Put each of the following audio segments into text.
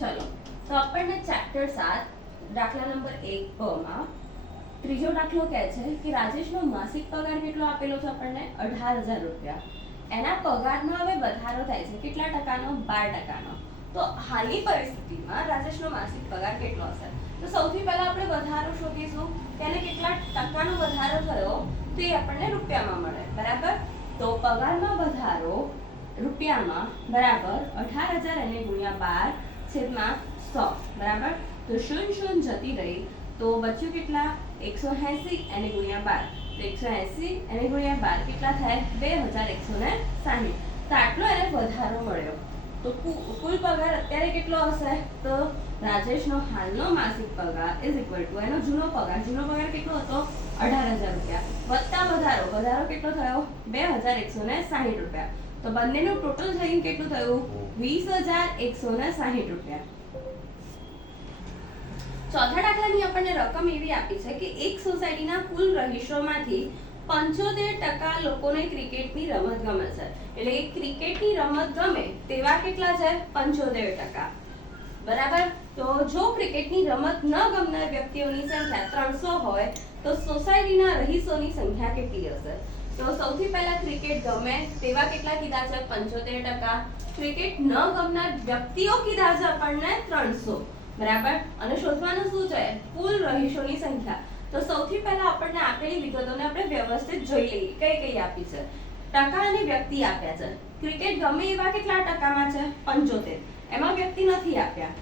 ચલો તો આપણને ચેપ્ટર 7 દાખલા નંબર 1 બ માં ત્રીજો દાખલો કહે છે કે રાજેશનો માસિક પગાર કેટલો આપેલો છે આપણને 18,000 રૂપિયા. એના પગારમાં હવે વધારો થાય છે કેટલા ટકાનો? 12%. તો હાલની પરિસ્થિતિમાં રાજેશનો માસિક પગાર કેટલો હશે? તો સૌથી પહેલા આપણે વધારો શોધીશું કે એને કેટલા ટકાનો વધારો થયો તો એ આપણને રૂપિયામાં મળે. બરાબર, તો પગારમાં વધારો રૂપિયામાં બરાબર 18,000 એને ગુણ્યા 12/100. બરાબર, તો 0 જતી રહી તો બચ્યું કેટલા? 180 એને ગુણ્યા 12. તો 180 એને ગુણ્યા 12 કેટલા થાય? 2,160. તો આટલો એને વધારો મળ્યો. તો કુલ પગાર અત્યારે કેટલો હશે? તો રાજેશનો હાલનો માસિક પગાર ઇઝ ઇક્વલ ટુ એનો જૂનો પગાર કેટલો હતો? 18,000 રૂપિયા વત્તા વધારો કેટલો થયો? 2,160 રૂપિયા. તો બંનેનું ટોટલ થઈને કેટલું થયું? 20,160 રૂપિયા. ચોથા દાખલાની આપણને રકમ એવી આપી છે કે એક સોસાયટીના કુલ રહીશોમાંથી 75% લોકોને ક્રિકેટની રમત ગમે છે. એટલે કે ક્રિકેટની રમત ગમે તેવા કેટલા છે? 75%. બરાબર, તો જો ક્રિકેટની રમત ન ગમનાર વ્યક્તિઓની સંખ્યા 300 હોય તો સોસાયટીના રહીશોની સંખ્યા કેટલી હશે? તો સૌથી પહેલા ક્રિકેટ ગમે તેવા કેટલા કીધા છે? 75%. ક્રિકેટ ન ગમનાર વ્યક્તિઓ કીધા છે આપણને 300. બરાબર, અને શોધવાનું શું છે? કુલ રહીશોની સંખ્યા. તો સૌથી પહેલા આપણને આપેલી વિગતોને આપણે વ્યવસ્થિત જોઈ લઈએ. કઈ કઈ આપી છે? ટકા અને વ્યક્તિ આપ્યા છે. ક્રિકેટ ગમે એવા કેટલા ટકામાં છે? 75. એમાં વ્યક્તિ નથી આપ્યા.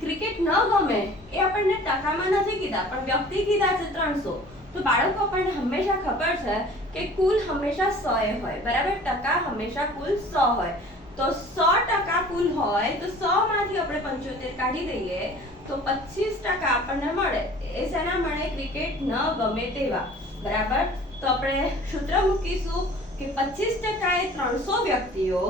ક્રિકેટ ન ગમે એ આપણને ટકામાં નથી કીધા પણ વ્યક્તિ કીધા છે 300. તો બાળકો આપણને હંમેશા ખબર છે કે કુલ હંમેશા 100 હોય. બરાબર, ટકા હંમેશા કુલ 100 હોય. તો 100% કુલ હોય તો 100 માંથી આપણે 75 કાઢી દઈએ તો 25% આપણને મળે. એ શેના મળે? ક્રિકેટ ન ગમે તેવા. બરાબર, તો આપણે સૂત્ર મૂકીશું કે 25% એ 300 વ્યક્તિઓ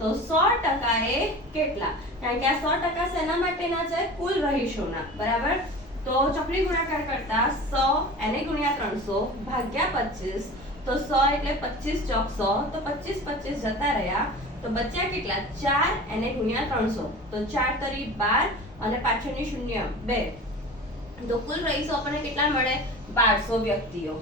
તો 100% એ કેટલા? કારણ કે આ 100% શેના માટેના છે? કુલ રહીશોના. બરાબર, તો ચોકડી ગુણાકાર કરતા 100 એને ગુણ્યા 300 ભાગ્યા 25. તો 100 એટલે 25 ચોક 100. તો 25 જતા રહ્યા તો બચ્યા કેટલા? 4 એને ગુણ્યા 300. તો 4 તરી 12 અને પાછળની શૂન્ય 2. તો કુલ રહીશો આપણને કેટલા મળે? 1200 વ્યક્તિઓ.